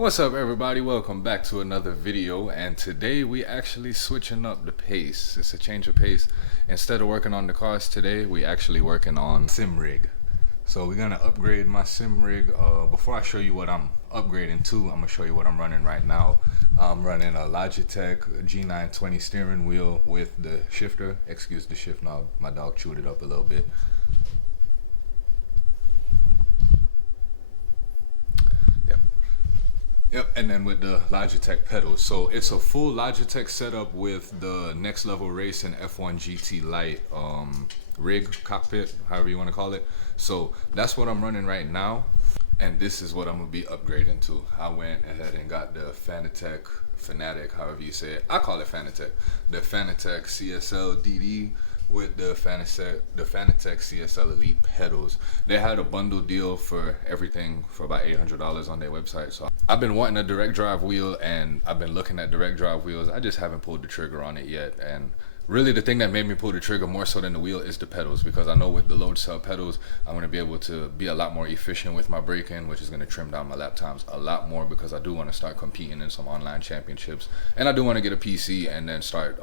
What's up, everybody? Welcome back to another video, and today we actually switching up the pace. It's a change of pace. Instead of working on the cars today, we actually working on sim rig. So we're gonna upgrade my sim rig. Before I show you what I'm upgrading to, I'm gonna show you what I'm running right now. I'm running a Logitech G920 steering wheel with the shifter. Excuse the shift knob, my dog chewed it up a little bit. Yep, and then with the Logitech pedals. So it's a full Logitech setup with the Next Level Racing F1 GT Lite rig, cockpit, however you want to call it. So that's what I'm running right now, and this is what I'm gonna be upgrading to. I went ahead and got the Fanatec, however you say it. I call it Fanatec. The Fanatec CSL DD with the Fanatec CSL Elite pedals. They had a bundle deal for everything for about $800 on their website. So I've been wanting a direct drive wheel, and I've been looking at direct drive wheels. I just haven't pulled the trigger on it yet. And really the thing that made me pull the trigger more so than the wheel is the pedals, because I know with the load cell pedals, I'm going to be able to be a lot more efficient with my braking, which is going to trim down my lap times a lot more, because I do want to start competing in some online championships, and I do want to get a PC and then start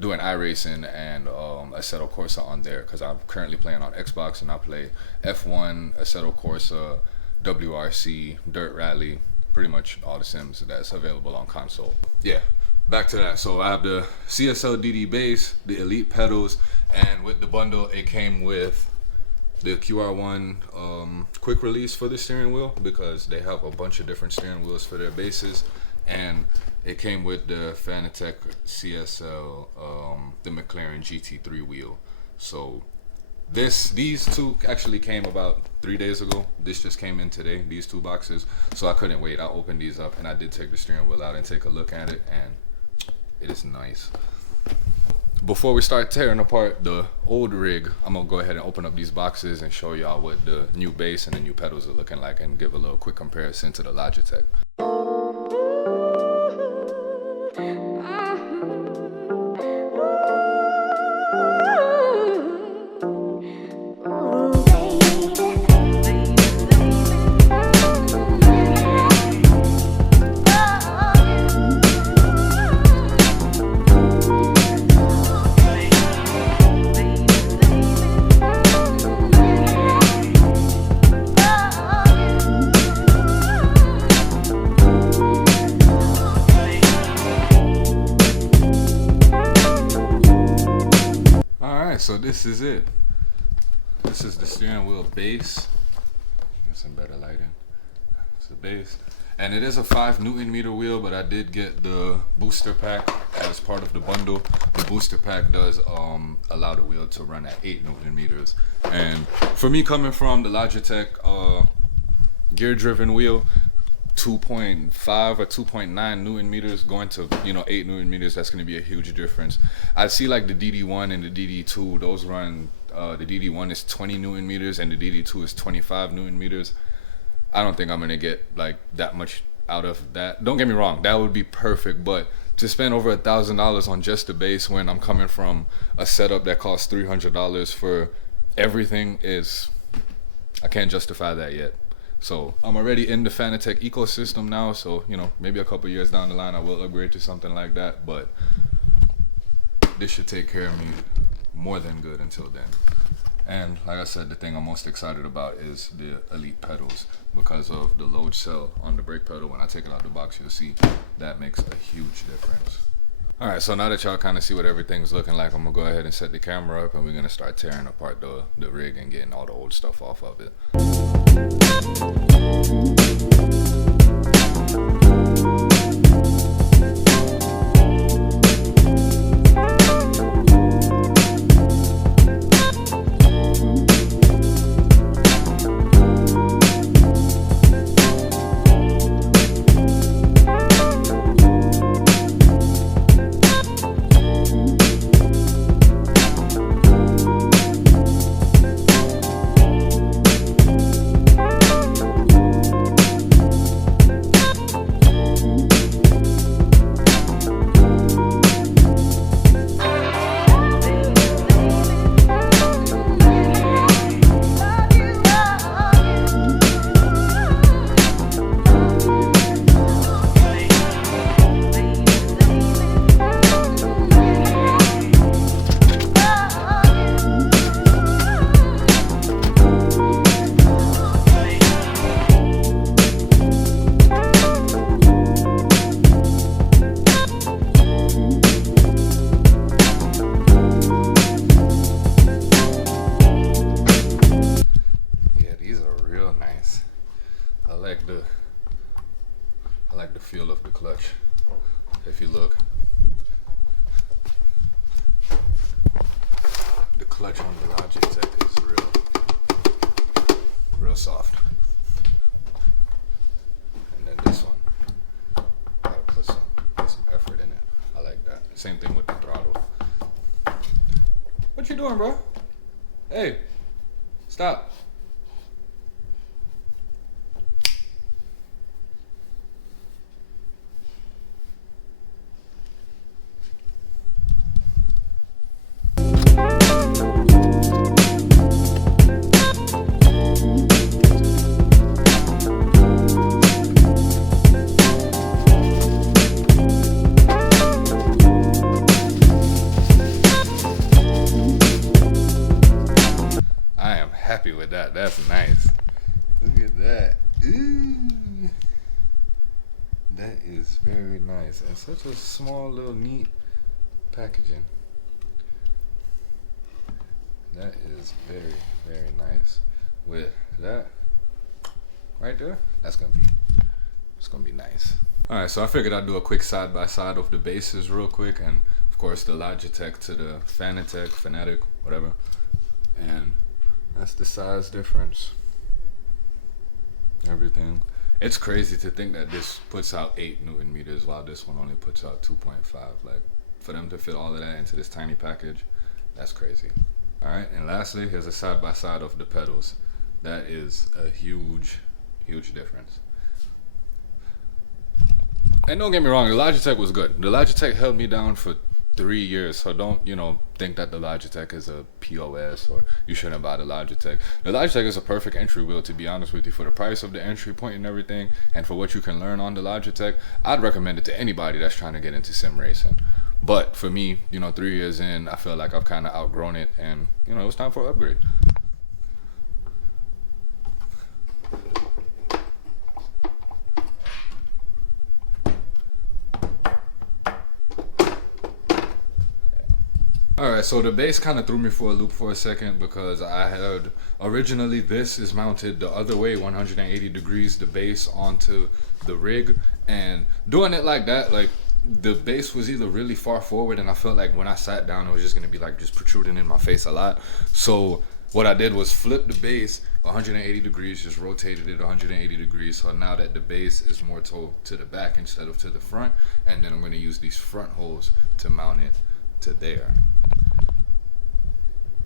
doing iRacing and Assetto Corsa on there, because I'm currently playing on Xbox and I play F1, Assetto Corsa, WRC, Dirt Rally, pretty much all the sims that's available on console. Yeah, back to that. So I have the CSL DD base, the Elite pedals, and with the bundle it came with the QR1 quick release for the steering wheel, because they have a bunch of different steering wheels for their bases, and it came with the Fanatec CSL, the McLaren GT3 wheel. So these two actually came about 3 days ago. This just came in today, these two boxes. So I couldn't wait. I opened these up and I did take the steering wheel out and take a look at it, and it is nice. Before we start tearing apart the old rig, I'm gonna go ahead and open up these boxes and show y'all what the new base and the new pedals are looking like, and give a little quick comparison to the Logitech. So this is it. This is the steering wheel base. Get some better lighting. It's the base, and it is a 5 Nm wheel, but I did get the booster pack as part of the bundle. The booster pack does allow the wheel to run at 8 Nm, and for me, coming from the Logitech gear-driven wheel, 2.5 or 2.9 Nm going to 8 Nm, that's going to be a huge difference. I see like the DD1 and the DD2, those run the DD1 is 20 Nm and the DD2 is 25 Nm. I don't think I'm going to get like that much out of that. Don't get me wrong, that would be perfect, but to spend over $1,000 on just the base when I'm coming from a setup that costs $300 for everything, I can't justify that yet. So I'm already in the Fanatec ecosystem now, so maybe a couple years down the line I will upgrade to something like that, but this should take care of me more than good until then. And like I said, the thing I'm most excited about is the Elite pedals, because of the load cell on the brake pedal. When I take it out of the box, you'll see that makes a huge difference. Alright, so now that y'all kind of see what everything's looking like, I'm gonna go ahead and set the camera up, and we're gonna start tearing apart the rig and getting all the old stuff off of it. I like the feel of the clutch. If you look, the clutch on the Logitech is real soft. And then this one, gotta put some effort in it. I like that. Same thing with the throttle. What you doing, bro? Hey, stop. Happy with that. That's nice. Look at that. Ooh. That is very nice. And such a small little neat packaging. That is very, very nice. With that right there, it's gonna be nice. Alright, so I figured I'd do a quick side by side of the bases real quick, and of course the Logitech to the Fanatec, whatever. And that's the size difference. Everything. It's crazy to think that this puts out 8 Newton meters while this one only puts out 2.5. Like, for them to fit all of that into this tiny package, that's crazy. Alright, and lastly, here's a side by side of the pedals. That is a huge difference. And don't get me wrong, the Logitech was good. The Logitech held me down for 3 years, so don't, think that the Logitech is a POS or you shouldn't buy the Logitech. The Logitech is a perfect entry wheel, to be honest with you. For the price of the entry point and everything, and for what you can learn on the Logitech, I'd recommend it to anybody that's trying to get into sim racing. But for me, 3 years in, I feel like I've kind of outgrown it, and it was time for an upgrade. Alright, so the base kind of threw me for a loop for a second, because I had originally, this is mounted the other way, 180 degrees, the base onto the rig, and doing it like that, like, the base was either really far forward, and I felt like when I sat down it was just going to be like just protruding in my face a lot. So what I did was flip the base 180 degrees, just rotated it 180 degrees, so now that the base is more to the back instead of to the front, and then I'm going to use these front holes to mount it to there.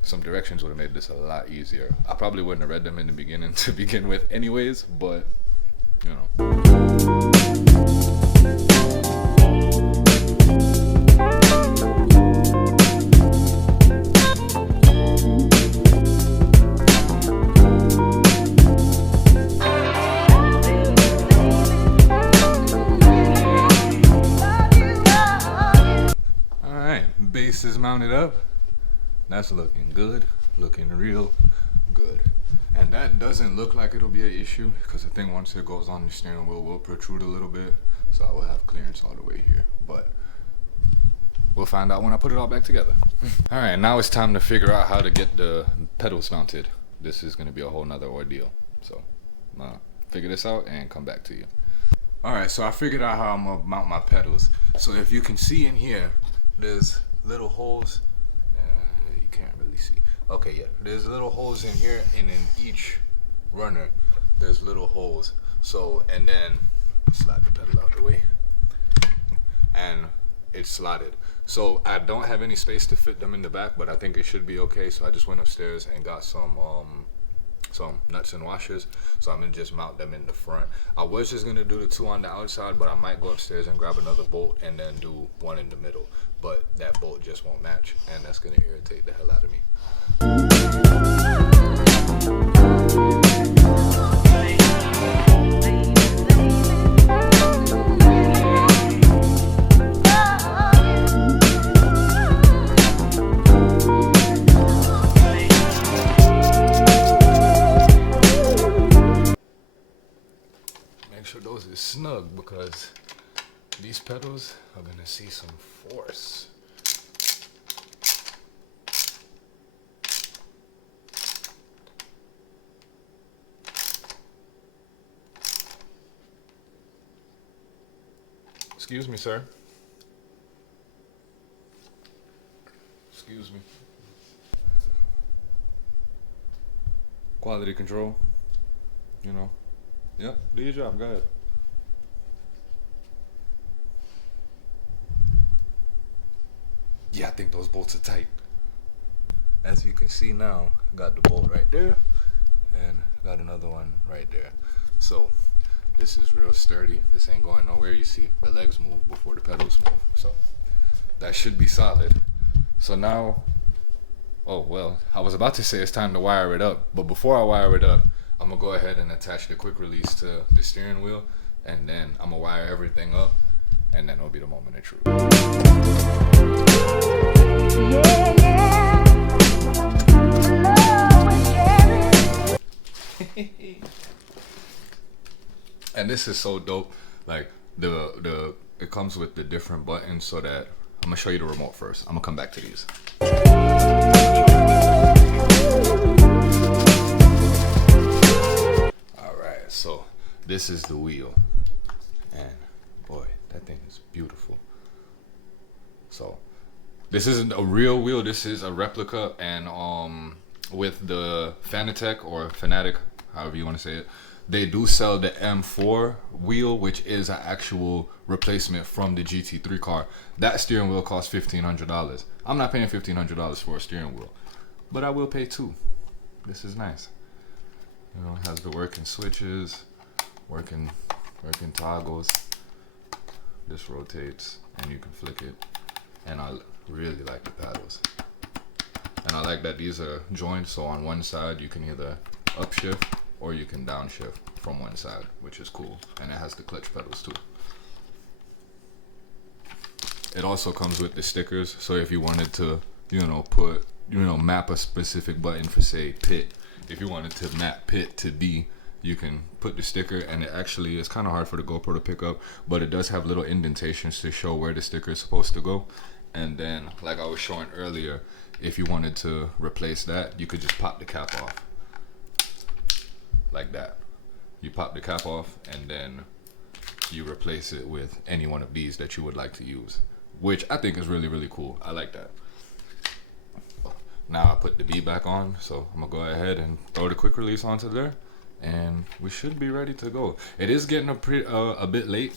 Some directions would have made this a lot easier. I probably wouldn't have read them in the beginning to begin with anyways, but Alright, base is mounted up. That's looking good, looking real good. And that doesn't look like it'll be an issue, because I think once it goes on the steering wheel, will protrude a little bit, so I will have clearance all the way here. But we'll find out when I put it all back together. Alright, now it's time to figure out how to get the pedals mounted. This is going to be a whole nother ordeal. So I'm gonna figure this out and come back to you. Alright, so I figured out how I'm going to mount my pedals. So if you can see in here, there's little holes. Can't really see. Okay, yeah, there's little holes in here, and in each runner there's little holes. So, and then slide the pedal out of the way, and it's slotted. So I don't have any space to fit them in the back, but I think it should be okay. So I just went upstairs and got some nuts and washers, so I'm gonna just mount them in the front. I was just gonna do the 2 on the outside, but I might go upstairs and grab another bolt and then do 1 in the middle, but that bolt just won't match, and that's gonna irritate the hell out of me. Those is snug, because these pedals are gonna see some force. Excuse me, sir. Excuse me. Quality control. You know. Yep, do your job. Go ahead. Yeah, I think those bolts are tight. As you can see now, got the bolt right there, and got another one right there. So this is real sturdy. This ain't going nowhere. You see the legs move before the pedals move. So that should be solid. So now, oh well, I was about to say it's time to wire it up, but before I wire it up, I'm gonna go ahead and attach the quick release to the steering wheel, and then I'm gonna wire everything up, and then it'll be the moment of truth. And this is so dope. Like it comes with the different buttons, so that I'm gonna show you the remote first. I'm gonna come back to these. Alright, so this is the wheel. And boy, that thing is beautiful. So this isn't a real wheel, this is a replica, and with the Fanatec or Fanatec, however you want to say it, they do sell the M4 wheel, which is an actual replacement from the GT3 car. That steering wheel costs $1,500. I'm not paying $1,500 for a steering wheel, but I will pay $2. This is nice. You know, it has the working switches, working toggles. This rotates and you can flick it. And I really like the paddles. And I like that these are joined, so on one side you can either upshift or you can downshift from one side, which is cool. And it has the clutch pedals too. It also comes with the stickers, so if you wanted to, map a specific button for, say, pit, if you wanted to map pit to B, you can put the sticker, and it actually is kind of hard for the GoPro to pick up, but it does have little indentations to show where the sticker is supposed to go. And then, like I was showing earlier, if you wanted to replace that, you could just pop the cap off. Like that. You pop the cap off, and then you replace it with any one of these that you would like to use, which I think is really, really cool. I like that. Now I put the B back on, so I'm gonna go ahead and throw the quick release onto there, and we should be ready to go. It is getting a bit late.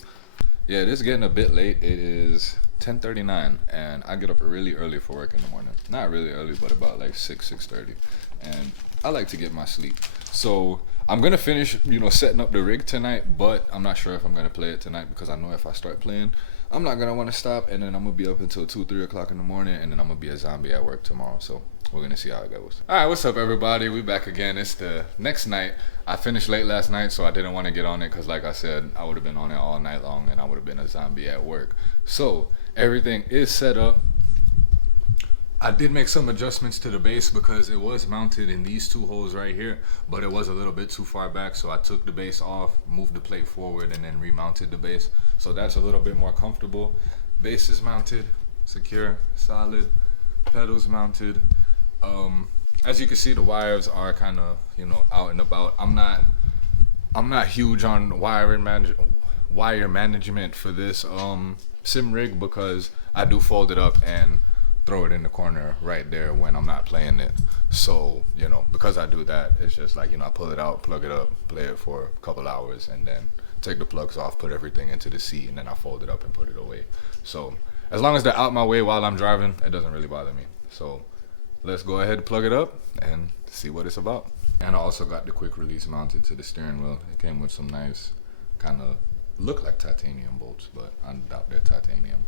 Yeah, it is getting a bit late. It is 10:39, and I get up really early for work in the morning. Not really early, but about like 6:30, and I like to get my sleep. So I'm gonna finish, setting up the rig tonight, but I'm not sure if I'm gonna play it tonight, because I know if I start playing, I'm not gonna want to stop, and then I'm gonna be up until 2-3 o'clock in the morning, and then I'm gonna be a zombie at work tomorrow. So we're gonna see how it goes. All right, what's up, everybody? We back again. It's the next night. I finished late last night, so I didn't want to get on it, because like I said, I would have been on it all night long, and I would have been a zombie at work. So everything is set up. I did make some adjustments to the base, because it was mounted in these two holes right here, but it was a little bit too far back, so I took the base off, moved the plate forward, and then remounted the base. So that's a little bit more comfortable. Base is mounted, secure, solid, pedals mounted. As you can see, the wires are kind of, out and about. I'm not huge on wire management for this sim rig, because I do fold it up and throw it in the corner right there when I'm not playing it. So, because I do that, it's just like, I pull it out, plug it up, play it for a couple hours, and then take the plugs off, put everything into the seat, and then I fold it up and put it away. So as long as they're out my way while I'm driving, it doesn't really bother me. So let's go ahead and plug it up and see what it's about. And I also got the quick release mounted to the steering wheel. It came with some nice, kind of look like titanium bolts, but I doubt they're titanium.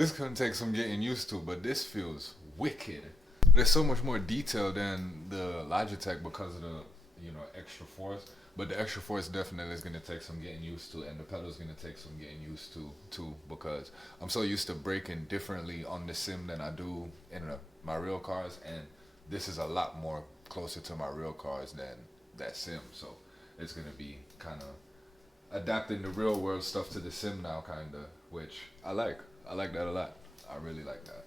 This gonna take some getting used to, but this feels wicked. There's so much more detail than the Logitech because of the, you know, extra force. But the extra force definitely is gonna take some getting used to, and the pedal's gonna take some getting used to too, because I'm so used to braking differently on the sim than I do in my real cars, and this is a lot more closer to my real cars than that sim. So it's gonna be kind of adapting the real world stuff to the sim now, kind of, which I like. I like that a lot. I really like that.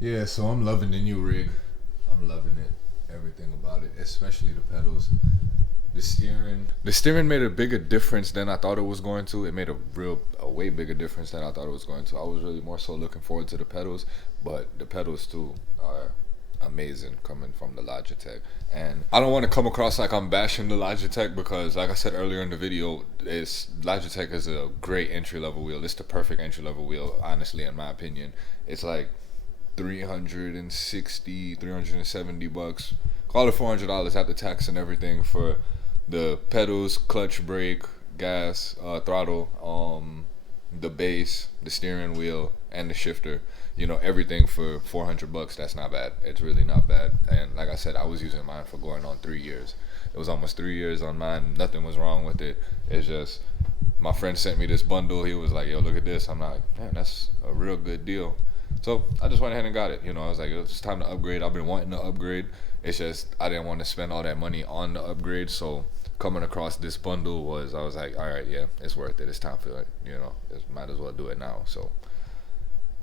Yeah, so I'm loving the new rig. I'm loving it. Everything about it, especially the pedals. The steering made a bigger difference than I thought it was going to. It made a way bigger difference than I thought it was going to. I was really more so looking forward to the pedals, but the pedals too are amazing coming from the Logitech. And I don't want to come across like I'm bashing the Logitech, because like I said earlier in the video, Logitech is a great entry-level wheel. It's the perfect entry-level wheel, honestly, in my opinion. It's like 360, 370 bucks. Call it $400 after tax and everything for the pedals, clutch, brake, gas, throttle, the bass, the steering wheel, and the shifter. You know, everything for 400 bucks. That's not bad. It's really not bad. And like I said, I was using mine for going on 3 years. It was almost 3 years on mine. Nothing was wrong with it. It's just my friend sent me this bundle. He was like, yo, look at this. I'm like, man, that's a real good deal. So I just went ahead and got it. You know, I was like, it's time to upgrade. I've been wanting to upgrade. It's just I didn't want to spend all that money on the upgrade. So coming across this bundle I was like, all right, yeah, it's worth it. It's time for it. You know, might as well do it now. So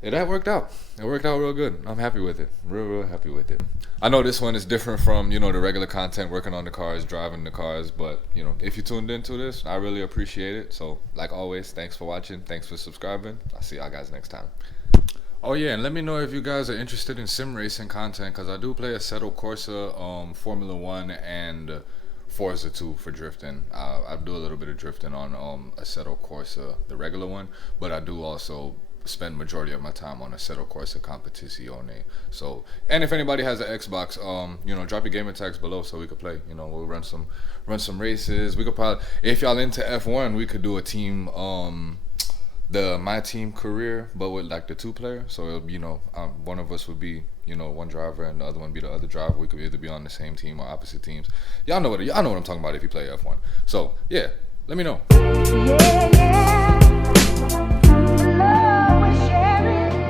that worked out. It worked out real good. I'm happy with it. Real happy with it. I know this one is different from, you know, the regular content, working on the cars, driving the cars. But, you know, if you tuned into this, I really appreciate it. So, like always, thanks for watching. Thanks for subscribing. I'll see y'all guys next time. Oh yeah, and let me know if you guys are interested in sim racing content, because I do play Assetto Corsa, Formula 1, and Forza 2 for drifting. I do a little bit of drifting on Assetto Corsa, the regular one, but I do also spend majority of my time on Assetto Corsa Competizione. So, and if anybody has an Xbox, you know, drop your gamer tags below so we could play. You know, we'll run some races. We could probably, if y'all into F1, we could do a team, my team career, but with like the 2-player. So it'll, you know, one of us would be, you know, one driver and the other one be the other driver. We could either be on the same team or opposite teams. Y'all know what I'm talking about if you play F1. So yeah, let me know. Yeah.